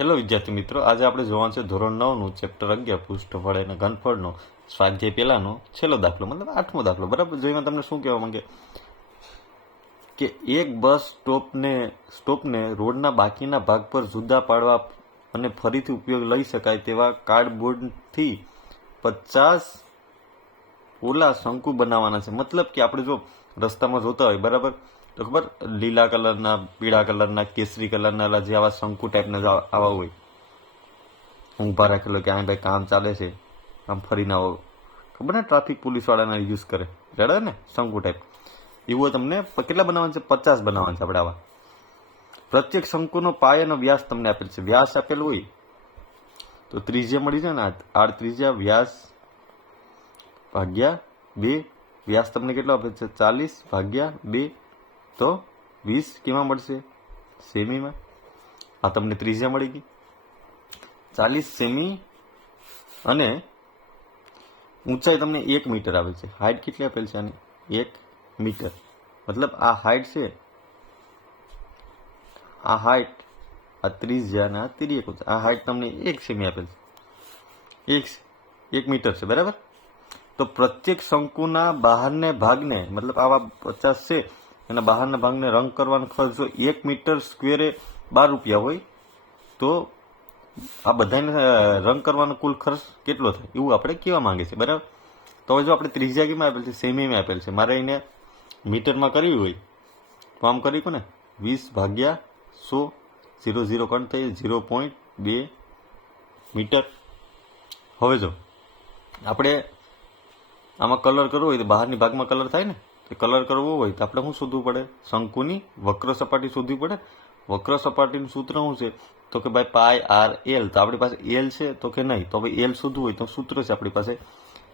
Hello વિદ્યાર્થી મિત્રો, આજે આપણે જોવાનું છે ધોરણ 9નું ચેપ્ટર 11 પૃષ્ઠફળ અને ઘનફળનો સ્વાધ્યાય પહેલાનો છેલ્લો દાખલો, મતલબ 8મો દાખલો. બરાબર, જોઈને તમને શું કહેવા માંગે કે એક બસ સ્ટોપને રોડના બાકીના ભાગ પર જુદા પાડવા અને ફરીથી ઉપયોગ લઈ શકાય તેવા કાર્ડબોર્ડથી 50 ઓલા શંકુ બનાવવાના છે. મતલબ કે આપણે જો રસ્તામાં જોતા હોય, બરાબર, તો ખબર લીલા કલરના, પીળા કલરના, કેસરી કલરના જે આવા શંકુ ટાઈપના આવા હોય, ઊભા રાખેલો કે આ ભાઈ કામ ચાલે છે, આમ ફરીને આવો, ખબર ને, ટ્રાફિક પોલીસ વાળાના યુઝ કરે, રેડા ને, શંકુ ટાઈપ. એવું તમને કેટલા બનાવવાના છે? 50 બનાવવાના છે આપણે આવા. પ્રત્યેક શંકુનો પાય અને વ્યાસ તમને આપેલ છે. વ્યાસ આપેલું હોય તો ત્રિજ્યા મળી જાય ને, આર ત્રિજ્યા, વ્યાસ ભાગ્યા 2. વ્યાસ તમને કેટલો આપે છે? 40 ભાગ્યા 2 તો 20. કેમાં મળશે? સેમીમાં. આ તમને ત્રિજ્યા મળી ગઈ 40 સેમી, અને ઊંચાઈ તમને 1 મીટર આપેલ છે. હાઇટ કેટલી આપેલ છે આની? 1 મીટર. મતલબ આ હાઇટ છે, આ હાઇટ, આ ત્રિજ્યા અને આ તિર્યક. આ હાઇટ તમને 1 સેમી આપેલ છે, 1 મીટર છે, બરાબર. તો પ્રત્યેક શંકુના બહારને ભાગને, મતલબ આવા 50 છે, એના બહારના ભાગને રંગ કરવાનો ખર્ચ જો 1 મીટર સ્ક્વેરે 12 રૂપિયા હોય, તો આ બધાને રંગ કરવાનો કુલ ખર્ચ કેટલો થાય એવું આપણે કહેવા માંગે છે, બરાબર. તો હવે જો આપણે ત્રિજ્યા કેમાં આપેલ છે? સેમીમાં આપેલ છે. મારે એને મીટરમાં કરવી હોય તો આમ કરી ને, 20 ભાગ્યા 100, 0 કણ થઈ 0.2 મીટર. હવે જો આપણે આમાં કલર કરવો હોય તો બહારની ભાગમાં કલર થાય ને, તો કલર કરવો હોય તો આપણે શું શોધવું પડે? શંકુની વક્ર સપાટી શોધવી પડે. વક્ર સપાટીનું સૂત્ર શું છે? તો કે ભાઈ પાય આર એલ. તો આપણી પાસે એલ છે તો કે નહીં? તો ભાઈ એલ શોધવું હોય તો સૂત્ર છે આપણી પાસે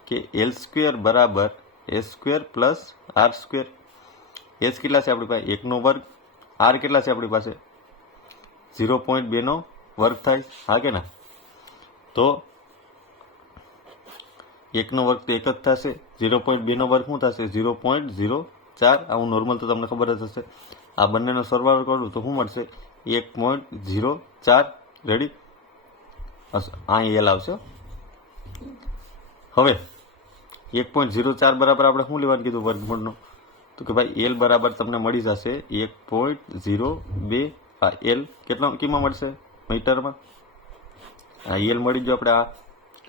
કે એલ સ્ક્વેર બરાબર S square plus R square. S કેટલા છે આપણી પાસે? 1નો વર્ગ. આર કેટલા છે આપણી પાસે? 0.2નો વર્ગ થાય, હા કે ના? તો 1નો વર્ગ તો 1 જ થશે, 0.2નો વર્ગ શું થશે? 0.04. આવું નોર્મલ તો તમને ખબર જ હશે. આ બંનેનો સરવાળો કરું તો શું મળશે? 1.04. રેડી? અહીં એલ આવશે. હવે 1.04 બરાબર આપણે શું લેવાનું કીધું વર્ગમૂળનો? તો કે ભાઈ એલ બરાબર તમને મળી જશે 1.02. આ એલ કેટલા કિંમત મળશે? મીટરમાં. આ એલ મળી ગયો આપણે. આ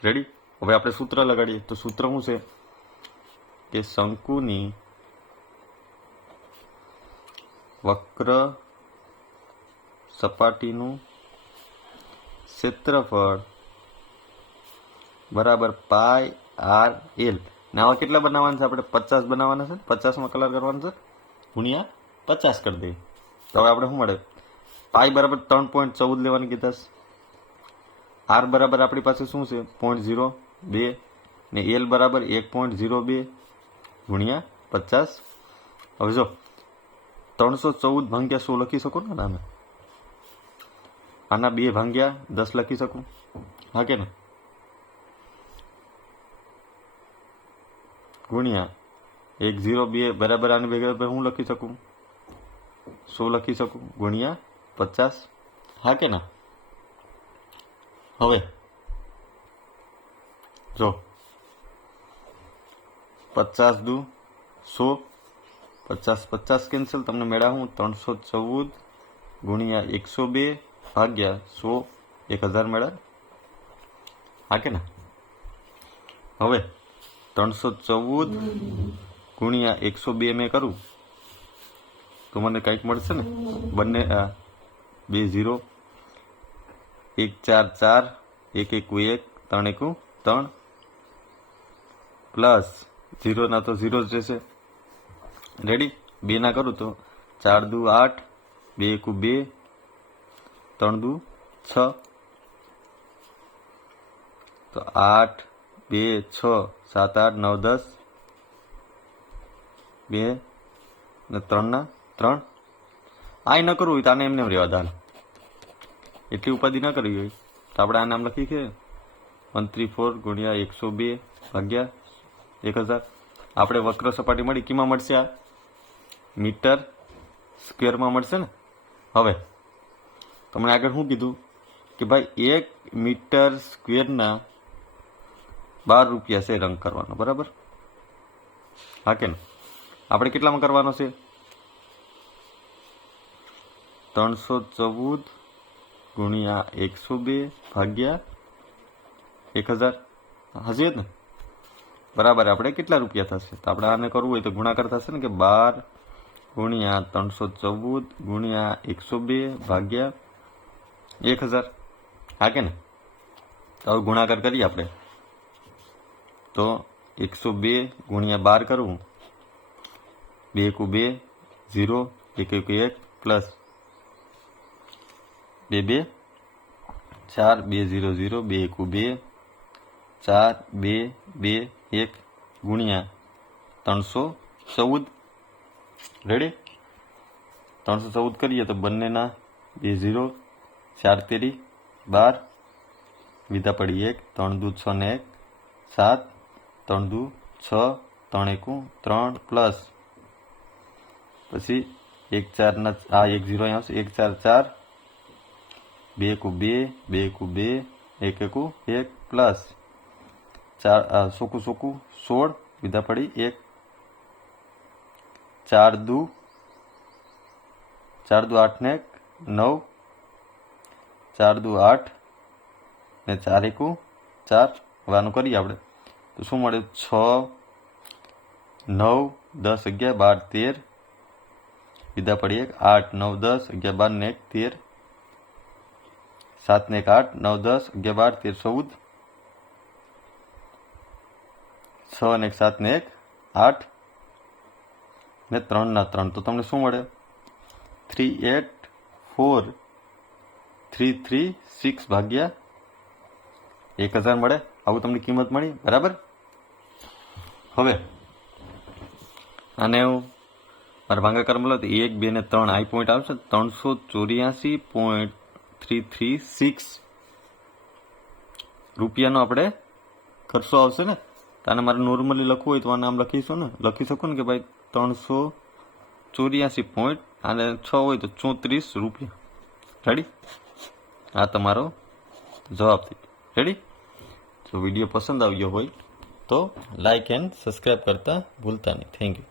રેડી? હવે આપણે સૂત્ર લગાડીએ તો સૂત્ર શું છે કે શંકુની વક્ર સપાટીનું ક્ષેત્રફળ બરાબર પાય આર એલ. ને આવા કેટલા બનાવવાના છે આપણે? 50 બનાવવાના છે. 50માં કલર કરવાનો છે, ગુણ્યા 50 કરી દઈએ. તો હવે આપણે શું મળે? પાય બરાબર 3.14 લેવાની કીધા છે. આર બરાબર આપણી પાસે શું છે? 0.02. ને એલ બરાબર 1.02 ગુણ્યા 50. હવે જો 314 ભાગ્યા 100 લખી શકો ને આને? આના 2 ભાગ્યા 10 લખી શકું, હા કે ને? ગુણ્યા 102 બરાબર આની ભેગા હું લખી શકું? 100 લખી શકું, ગુણ્યા 50, હા કે ના? હવે જો 50 દુ 100, 50 કેન્સલ, તમને મેળા હું 314 ગુણ્યા 102 ભાગ્યા 100, 1000 મેળા, હા કે ના? હવે 314 ગુણ્યા 102 મેં કરું તો મને કંઈક મળશે ને? બંને 2 0, 1 4 4, 1 1 1, 3 1 3, પ્લસ 0 ના તો 0 જ રહેશે. રેડી? 2 ના કરું તો 4 દુ 8, 2 1 2, 3 દુ 6, તો 8 2 6 7 8 9 10, 2 ને 3 ના 3. આ ન કરવું હોય તો આને એમને રહેવા દાલ, એટલી ઉપાધિ ન કરવી હોય તો આપણે આ નામ લખી કે 134 ગુણ્યા 102 ભાગ્યા 1000. આપણે વક્ર સપાટી મળી, કીમાં મળશે? આ મીટર સ્ક્વેરમાં મળશે ને. હવે તમને આગળ શું કીધું કે ભાઈ 1 મીટર સ્ક્વેરના 12 રૂપિયા છે રંગ કરવાનો, બરાબર? હા કે ને? આપણે કેટલામાં કરવાનો છે? 314 ગુણ્યા 102 ભાગ્યા 1000 હશે જ ને? બરાબર. આપણે કેટલા રૂપિયા થશે? તો આપણે આને કરવું હોય તો ગુણાકાર થશે ને, કે 12 ગુણ્યા 314 ગુણ્યા 102 ભાગ્યા 1000. હા કે ને? તો હવે ગુણાકાર કરીએ આપણે. તો 102 ગુણ્યા 12 કરવું, 2 × 2 0, 1 × 1 પ્લસ 2 2 4, 2 0 0, 2 × 2 4, 2 2 1 ગુણ્યા 314. રેડી? 314 કરીએ તો બંનેના 2 0, 4 તેરી 12, વિધા પડી 1, 3 દુ 6 ને 1 7, 3 દુ 6, 3 એકું 3 પ્લસ પછી 1 4 ના આ 1 0 અહીં આવશે, 1 4 4, 2 × 2, 2 × 2, 1 એકું 1 પ્લસ 4 સોકું 16, વિધા પડી 1, 4 દુ 8 ને 9, 4 દુ 8 ને 4 એકું 4. હવે આનું કરીએ આપણે તો શું મળે? 6 9 10 11 12 13, વિધા પડી 1, 8 9 10 11 12 ને 1 13, 7 ને 1 8, 9 10 11 12 13 14, 6 ને 1 7 ને 1 8 ને 3 ના 3. તો તમને શું મળે? 384,336 ભાગ્યા 1000 મળે. આવું તમને કિંમત મળી, બરાબર? હવે આને હું મારા ભાગાકાર મળે તો 1 2 ને 3 આઈ પોઈન્ટ આવશે, 384.336 રૂપિયાનો આપણે ખર્ચો આવશે ને. તો આને મારે નોર્મલી લખવું હોય તો આને આમ લખીશું ને, લખી શકું ને કે ભાઈ 384 પોઈન્ટ, આને 6 હોય તો 34 રૂપિયા. રેડી? આ તમારો જવાબ થઈ ગયો. રેડી? જો વિડીયો પસંદ આવ્યો હોય તો લાઇક એન્ડ સબસ્ક્રાઈબ કરતા ભૂલતા નહીં. Thank you.